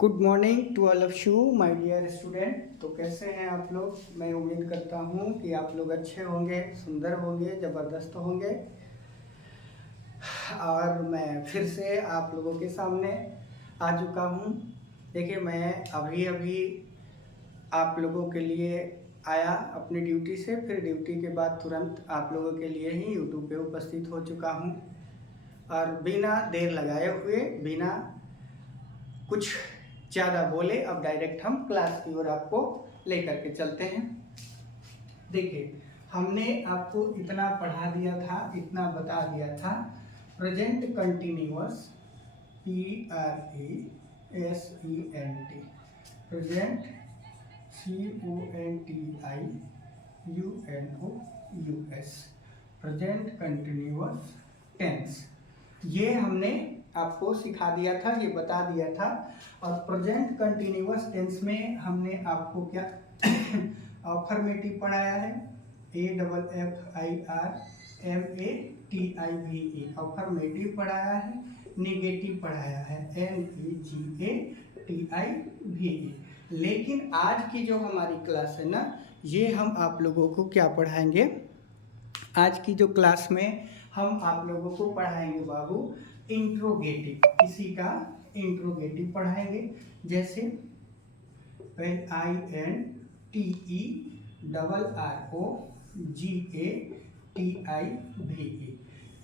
Good morning to all of you my dear student. तो कैसे हैं आप लोग। मैं उम्मीद करता हूं कि आप लोग अच्छे होंगे, सुंदर होंगे, ज़बरदस्त होंगे। और मैं फिर से आप लोगों के सामने आ चुका हूं। देखिए, मैं अभी अभी आप लोगों के लिए आया अपनी ड्यूटी से, फिर ड्यूटी के बाद तुरंत आप लोगों के लिए ही यूट्यूब पे उपस्थित हो चुका हूं। और बिना देर लगाए हुए, बिना कुछ ज़्यादा बोले, अब डायरेक्ट हम क्लास की ओर आपको लेकर के चलते हैं। देखिए, हमने आपको इतना पढ़ा दिया था, इतना बता दिया था। Present continuous, PRESENT, present CONTINUOUS, present continuous tense, ये हमने आपको सिखा दिया था, ये बता दिया था। और प्रेजेंट कंटिन्यूअस टेंस में हमने आपको क्या अफर्मेटिव पढ़ाया है, AFFIRMATIVE, अफर्मेटिव पढ़ाया है, निगेटिव पढ़ाया है, NEGATIVE। लेकिन आज की जो हमारी क्लास है ना, ये हम आप लोगों को क्या पढ़ाएंगे। आज की जो क्लास में हम आप लोगों को पढ़ाएंगे बाबू इंट्रोगेटिव। किसी का इंट्रोगेटिव पढ़ाएंगे, जैसे INTERROGATIVE,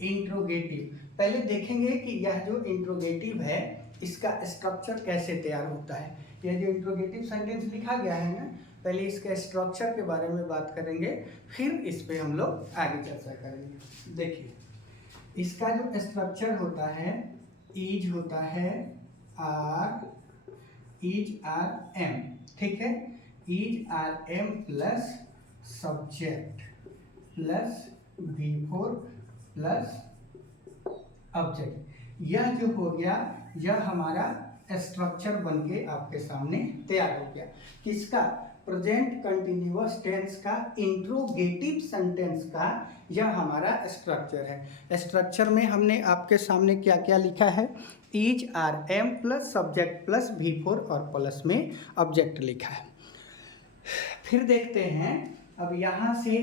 इंट्रोगेटिव। पहले देखेंगे कि यह जो इंट्रोगेटिव है, इसका स्ट्रक्चर कैसे तैयार होता है। यह जो इंट्रोगेटिव सेंटेंस लिखा गया है ना, पहले इसके स्ट्रक्चर के बारे में बात करेंगे, फिर इस पे हम लोग आगे चर्चा करेंगे। देखिए, इसका जो स्ट्रक्चर होता है, इज होता है आर एम, ठीक है। Is are am plus subject plus V4 plus object. यह जो हो गया, यह हमारा स्ट्रक्चर बन के आपके सामने तैयार हो गया। किसका? प्रेजेंट कंटिन्यूअस टेंस का, इंट्रोगेटिव सेंटेंस का यह हमारा स्ट्रक्चर है। स्ट्रक्चर में हमने आपके सामने क्या क्या लिखा है, is are am plus subject plus V4 और प्लस में ऑब्जेक्ट लिखा है। फिर देखते हैं, अब यहाँ से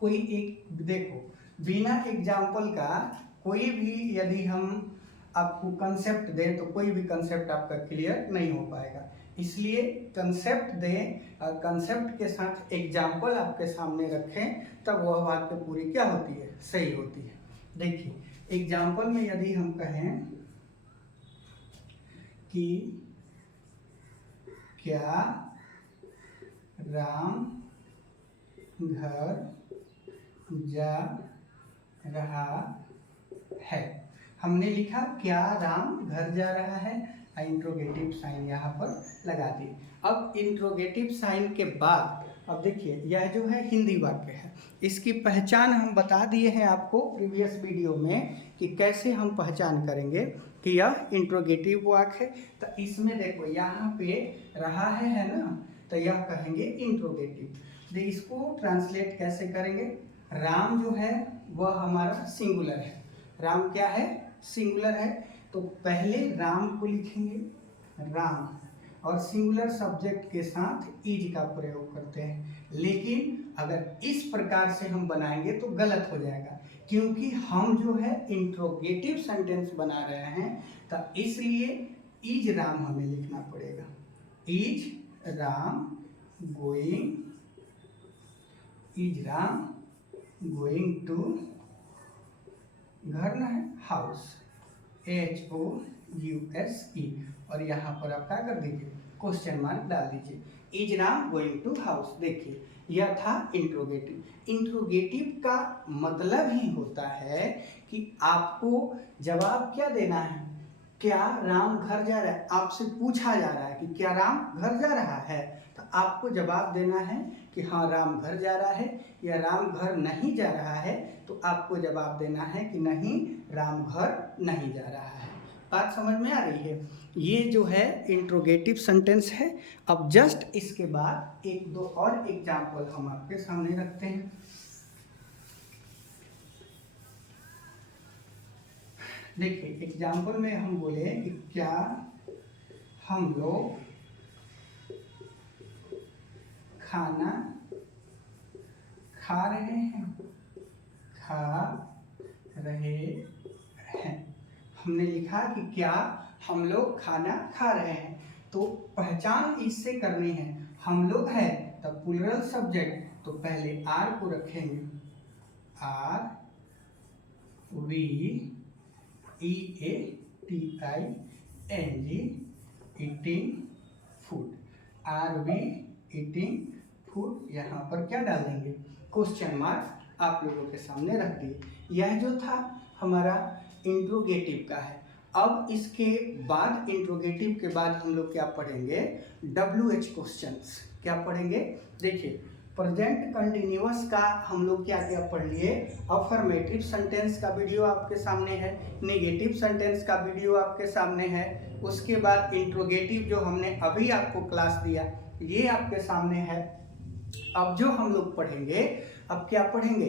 कोई एक देखो, बिना एग्जाम्पल का कोई भी यदि हम आपको कंसेप्ट दें तो कोई भी कंसेप्ट आपका क्लियर नहीं हो पाएगा। इसलिए कंसेप्ट दें और कंसेप्ट के साथ एग्जाम्पल आपके सामने रखें, तब वह बात तो पूरी क्या होती है, सही होती है। देखिए, एग्जाम्पल में यदि हम कहें कि क्या राम घर जा रहा है। हमने लिखा क्या राम घर जा रहा है, इंट्रोगेटिव साइन यहाँ पर लगा दिए। अब इंट्रोगेटिव साइन के बाद अब देखिए, यह जो है हिंदी वाक्य है, इसकी पहचान हम बता दिए हैं आपको प्रीवियस वीडियो में कि कैसे हम पहचान करेंगे कि यह इंट्रोगेटिव वाक्य है। तो इसमें देखो, यहाँ पे रहा है ना, तो यह कहेंगे इंट्रोगेटिव। तो इसको ट्रांसलेट कैसे करेंगे। राम जो है वह हमारा सिंगुलर है, राम क्या है, सिंगुलर है। तो पहले राम को लिखेंगे, राम, और सिंगुलर सब्जेक्ट के साथ इज का प्रयोग करते हैं। लेकिन अगर इस प्रकार से हम बनाएंगे तो गलत हो जाएगा, क्योंकि हम जो है इंट्रोगेटिव सेंटेंस बना रहे हैं, तो इसलिए इज राम हमें लिखना पड़ेगा। Is Ram going, is Ram going to, घर ना है, हाउस, HOUSE, और यहाँ पर आप क्या कर दीजिए, क्वेश्चन मार्क डाल दीजिए, is Ram going to house. देखिए, यह था इंट्रोगेटिव। इंट्रोगेटिव का मतलब ही होता है कि आपको जवाब क्या देना है, क्या राम घर जा रहा है। आपसे पूछा जा रहा है कि क्या राम घर जा रहा है, तो आपको जवाब देना है कि हाँ राम घर जा रहा है, या राम घर नहीं जा रहा है, तो आपको जवाब देना है कि नहीं, राम घर नहीं जा रहा है। बात समझ में आ रही है। ये जो है इंट्रोगेटिव सेंटेंस है। अब जस्ट इसके बाद एक दो और एग्जाम्पल हम आपके सामने रखते हैं। देखिए, एग्जाम्पल में हम बोले कि क्या हम लोग खाना खा रहे हैं, खा रहे हैं। हमने लिखा कि क्या हम लोग खाना खा रहे हैं, तो पहचान इससे करनी है। हम लोग है तब प्लूरल सब्जेक्ट, तो पहले आर को रखेंगे, are we E A T I N G, eating food, are we eating food. यहाँ पर क्या डाल देंगे, क्वेश्चन मार्क आप लोगों के सामने रख दिए। यह जो था हमारा इंट्रोगेटिव का है। अब इसके बाद इंट्रोगेटिव के बाद हम लोग क्या पढ़ेंगे, WH क्वेश्चंस। क्या पढ़ेंगे, देखिए प्रेजेंट कंटिन्यूअस का हम लोग क्या क्या पढ़ लिए। अफर्मेटिव सेंटेंस का वीडियो आपके सामने है, नेगेटिव सेंटेंस का वीडियो आपके सामने है। उसके बाद इंट्रोगेटिव जो हमने अभी आपको क्लास दिया ये आपके सामने है। अब जो हम लोग पढ़ेंगे, अब क्या पढ़ेंगे,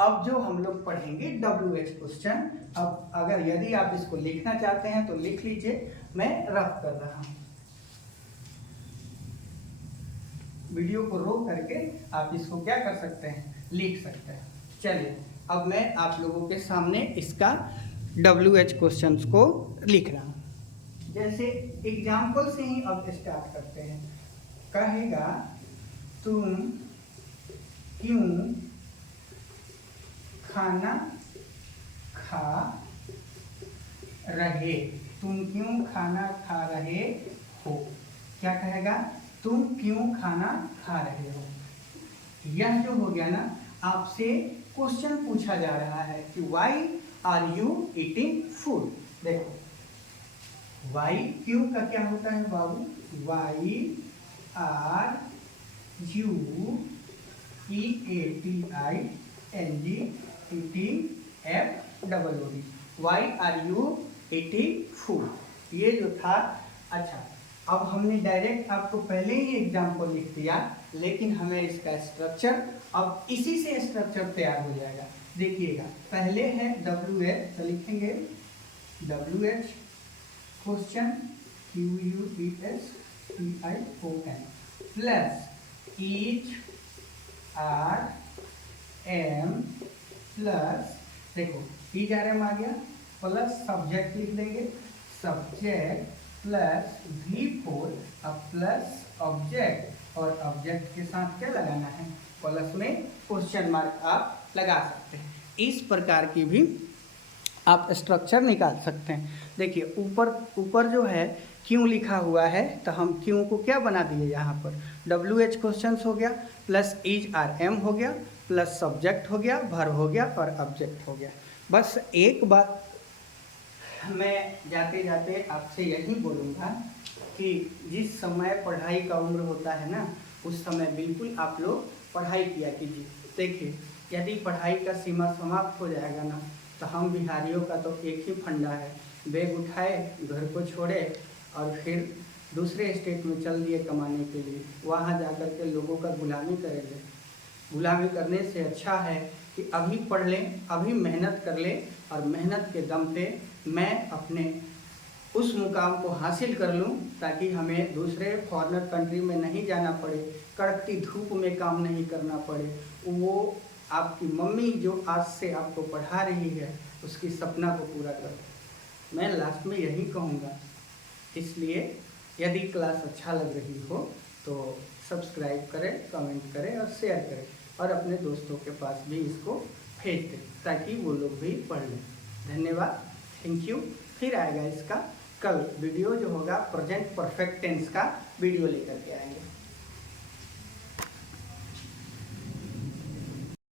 अब जो हम लोग पढ़ेंगे WH क्वेश्चन। अब अगर यदि आप इसको लिखना चाहते हैं तो लिख लीजिए, मैं रफ कर रहा हूं। वीडियो को रोक करके आप इसको क्या कर सकते हैं, लिख सकते हैं। चलिए अब मैं आप लोगों के सामने इसका WH क्वेश्चंस को लिख रहा हूं। जैसे एग्जाम्पल से ही अब स्टार्ट करते हैं। कहेगा तुम क्यों खाना खा रहे, तुम क्यों खाना खा रहे हो। क्या कहेगा, तुम क्यों खाना खा रहे हो। यह जो हो गया ना, आपसे क्वेश्चन पूछा जा रहा है कि why are you eating food. देखो व्हाई, क्यों का क्या होता है बाबू, why are you E A T I N G eating F double O D, why are you eating food. ये जो था, अच्छा अब हमने डायरेक्ट आपको पहले ही एग्जाम्पल लिख दिया, लेकिन हमें इसका स्ट्रक्चर अब इसी से स्ट्रक्चर तैयार हो जाएगा। देखिएगा पहले है WH, तो लिखेंगे WH question QUESTION plus is are am plus, देखो ईच आर एम आ गया, प्लस सब्जेक्ट लिख देंगे, सब्जेक्ट प्लस V4 अब प्लस ऑब्जेक्ट, और ऑब्जेक्ट के साथ क्या लगाना है, प्लस में क्वेश्चन मार्क आप लगा सकते हैं। इस प्रकार की भी आप स्ट्रक्चर निकाल सकते हैं। देखिए ऊपर जो है क्यों लिखा हुआ है, तो हम क्यों को क्या बना दिए, यहाँ पर WH क्वेश्चंस हो गया, प्लस इज आर एम हो गया, प्लस सब्जेक्ट हो गया, वर्ब हो गया और ऑब्जेक्ट हो गया। बस एक बात मैं जाते जाते आपसे यही बोलूँगा कि जिस समय पढ़ाई का उम्र होता है ना, उस समय बिल्कुल आप लोग पढ़ाई किया कीजिए। देखिए यदि पढ़ाई का सीमा समाप्त हो जाएगा ना, तो हम बिहारियों का तो एक ही फंडा है, बैग उठाए घर को छोड़े और फिर दूसरे स्टेट में चल दिए कमाने के लिए, वहाँ जाकर के लोगों का गुलामी करेंगे। गुलामी करने से अच्छा है कि अभी पढ़ लें, अभी मेहनत कर लें, और मेहनत के दम पे मैं अपने उस मुकाम को हासिल कर लूं, ताकि हमें दूसरे फॉरेनर कंट्री में नहीं जाना पड़े, कड़कती धूप में काम नहीं करना पड़े। वो आपकी मम्मी जो आज से आपको पढ़ा रही है, उसकी सपना को पूरा करो। मैं लास्ट में यही कहूँगा। इसलिए यदि क्लास अच्छा लग रही हो तो सब्सक्राइब करें, कमेंट करें और शेयर करें, और अपने दोस्तों के पास भी इसको भेज दें ताकि वो लोग भी पढ़ लें। धन्यवाद, थैंक यू। फिर आएगा इसका कल वीडियो जो होगा, प्रेजेंट परफेक्ट टेंस का वीडियो लेकर के आएंगे।